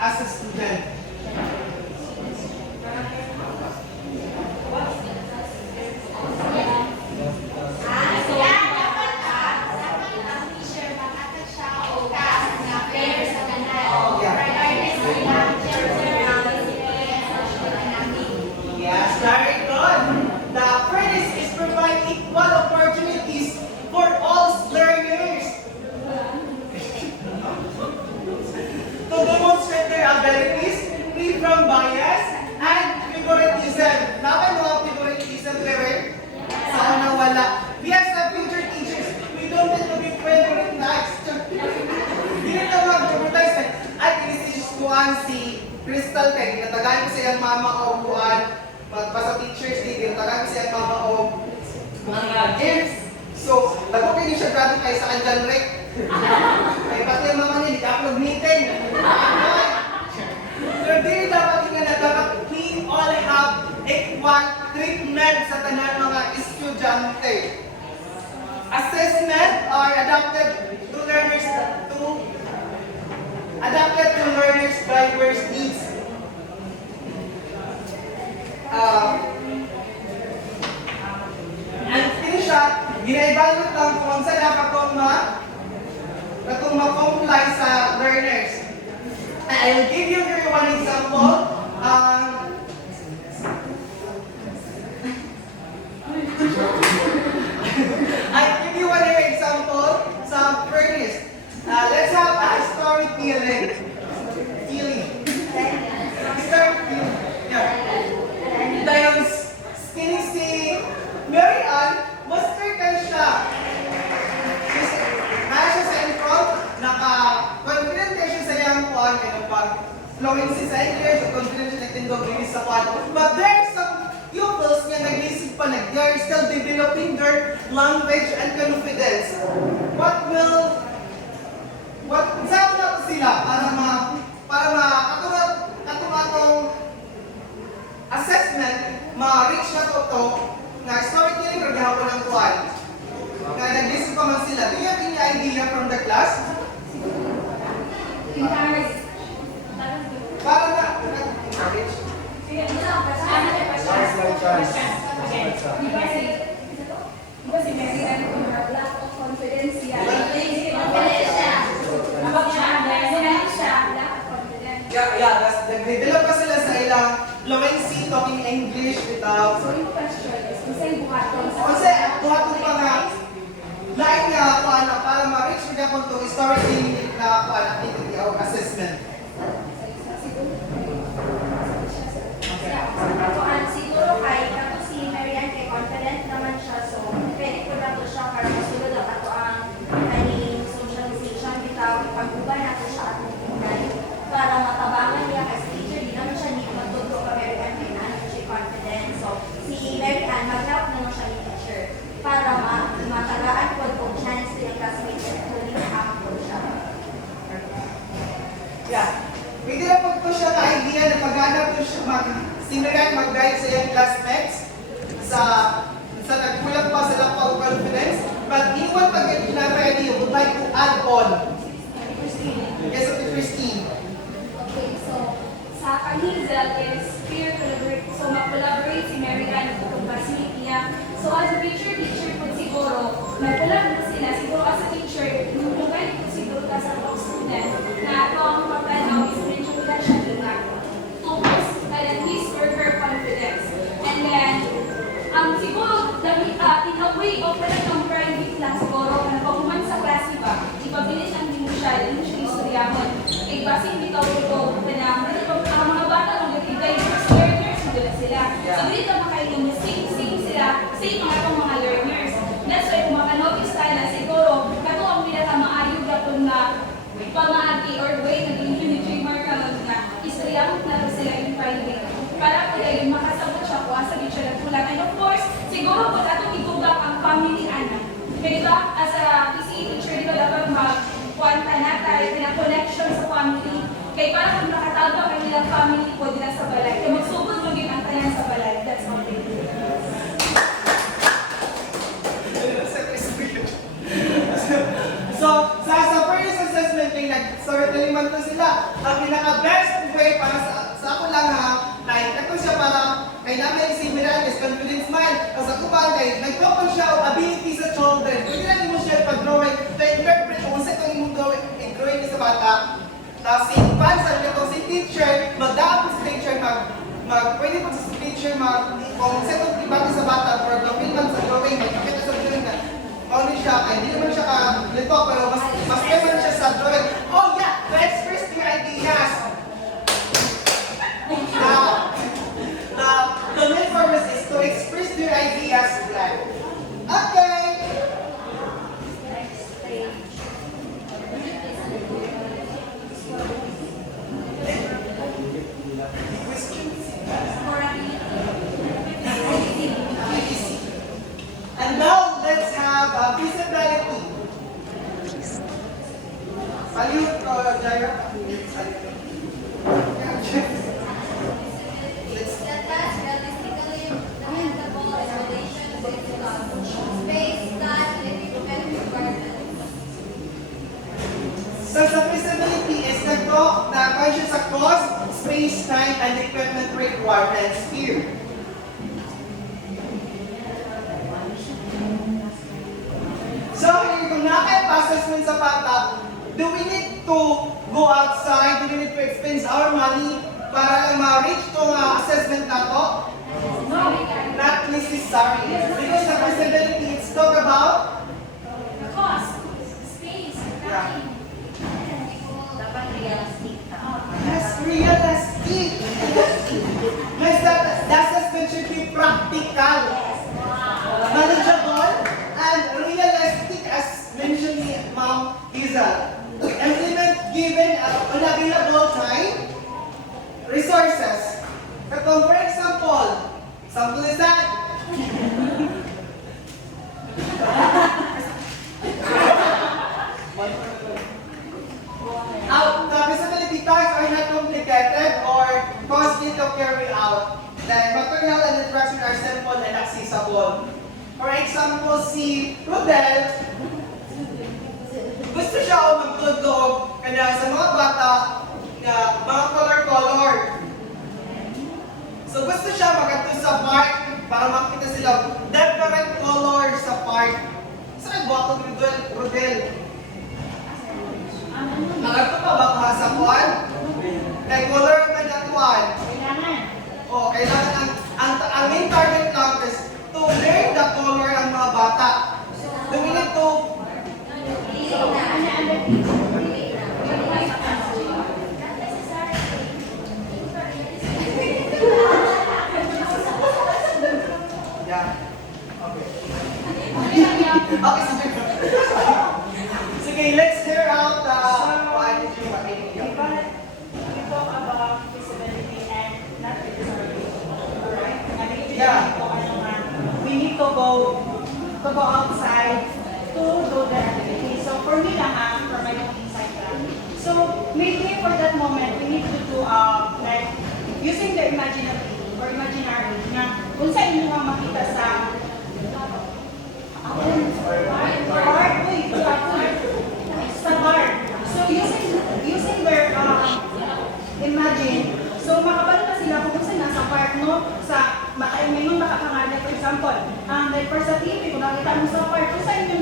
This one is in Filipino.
as a student? Yes, very good. The apprentice is provide equal opportunities for all learners to demonstrate their abilities, free from bias and favoritism. Naman mo ang favoritism, Larry? Sa unang wala. We as the future teachers, we don't need to be favoritized. Hindi na mag-favoritized. At inisisip kuhan si Crystal kay ginatagaan ko siyang mama o kuhan. Magpasa teachers day, ginatagaan ko siyang mama o mga gifts. So, nagpapin niyo siya grabe kayo sa kanjan Rick. Kaya pati yung mama niya, di-upload meeting. So, di dapat nga na dapat we all have equal treatment sa tanan mga estudyante. Assessment are adapted to learners diverse needs. And finish up, gina-evaluate lang kung saan katong ma-comply sa learners. I'll give you here one example. I'll give you one example sa furnace. Let's have a storytelling. Storytelling. Yeah. Dahil skinny si Mary Ann, master ka siya. Naya siya sa in-front, naka-confident ka siya sa iyang kuhan, pag-fluency sa English, confident siya nagtindog release sa kuhan. But there are some pupils nga nag-isip pa, they are still developing their language and confidence. Saan na sila para katong assessment, ma-reach na to na storytelling or gahapon ng kuhan. Nga nag-listen pa man sila. Do you have any idea from the class? Para na encourage. Kasi Mary Ann, lack of confidence yan. Yeah, nag-develop pa sila sa ilang fluency talking English without. So yung question is, kung sa'yo buhaton sa... Kasi buhaton pa nga, lain nga kuhan na para ma-reach mo niya kung itong storytelling na kuhan activity o assessment. Siguro kay kato si Mary Ann kay confident naman siya, so pwede ko na to siya para masulod ang ato ang kaning socialization bitaw ipag-ubay nato siya atong tunay para matabangan niya kasi teacher di naman siya ni magtuturo ka Mary Ann kay na siya confident. So si Mary Ann mag-help naman siya ni teacher para matagaan ko kung chance yung classmates at tuloy na ako siya. Yeah. Pwede na pag ko siya ka-idea na paghanap ko siya mag-guide sa iyong classmates sa nagkulang pa sa lack of confidence. But anyone pag ready, would like to add on. Yes, okay, Christine. Okay, so sa Kahizel is peer collaborate. So mag-collaborate si Mary Ann kung facility niya. So as a teacher po siguro, mag-collaborate sila. Siguro as a teacher, kung pwede po siguro ka sa top student na ito ang pagkanaw is medyo wala siya ingat. To boost at least for her confidence. And then, siguro, in a way of talagang private lang siguro, na pag-uman sa klase ba, ipabilis ang hindi mo siya istoryahon. Eh, base hindi ka ito, ang mga bata, diverse learners, hindi sila. So, dito makailong same sila, same mga learners. That's why, kung makanotice tayo na siguro, kato ang pinaka-maayog na kung na pamaagi or way na din mark na istoryahon na sila in private. Para po yung makasabot siya po, asa din siya nagkulang. And of course, siguro po atong itubak ang family anak. Kaya diba, as a PCE teacher, diba dapat mag-kuwanta na tayo, connection sa family. Kaya para kung nakatawag ang nilang family po din sa balay. Kaya magsugod mo din ang tanan sa balay. That's all they do. So, sa first assessment kayo storytelling man to sila. Ang pinaka-best way para sa ako lang ha, like, ito siya para kay namin si Miralles, confidence smile. Kasi ako ba, nag-topan siya o ability sa children. Pwede lang mo siya pag-drawing, na-interpret kung sa itong imong drawing sa bata. Tapos si fans, sabi ko, si teacher, mag-daapos si teacher, pwede pa sa teacher, kung sa itong ibati sa bata, for the film sa drawing, magkakita sa drawing na, ano siya, hindi naman siya ka-lito, pero mas naman siya sa drawing. Oh yeah, to express your ideas. The main purpose is to express your ideas in life. Okay. Next page. And now let's have visibility. Salute, Jaira. That that's realistically dependable in relation with space, time, and equipment requirements. So sa feasibility is na question sa cost, space, time, and equipment requirements here. So here, kung naka-assessment sa bata, do we need to go outside? Do we need to expense our money para lang ma-reach itong assessment na to? No. Not necessary. Because the feasibility, it's talk about The cost, space, time. Dapat realistic na. yes, realistic. Yes, that assessment should be practical, manageable, and realistic as mentioned ni Ma'am Iza. Implement given unavailable time, resources. So, for example is that the feasibility tasks are not complicated or costly to carry out. Then material and interaction are simple and accessible. For example, si Rodel, gusto siya o magtulog kaya sa mga bata na mga color-color. So gusto siya magadto sa park para makita sila different colors sa park. Saan nagbuhat ng Rodel? Nagadto pa ba ka sa kwan? Kay color ka na kwan. O, kailangan ang main target lang is to learn the color ng mga bata. Do we need to yeah. Okay. Okay, sige, let's hear out what is your opinion. We talk about feasibility and not feasibility. Alright? Yeah. We need to go outside to do the activity. So for me lang for my own insight lang. So maybe for that moment, we need to do like using the imaginative or imaginary na kung saan inyo nga makita sa park. So using their imagine. So makabalik na sila kung saan nasa park no sa may makakangari for example. Like for sa TV kung nakita mo sa park kung saan inyo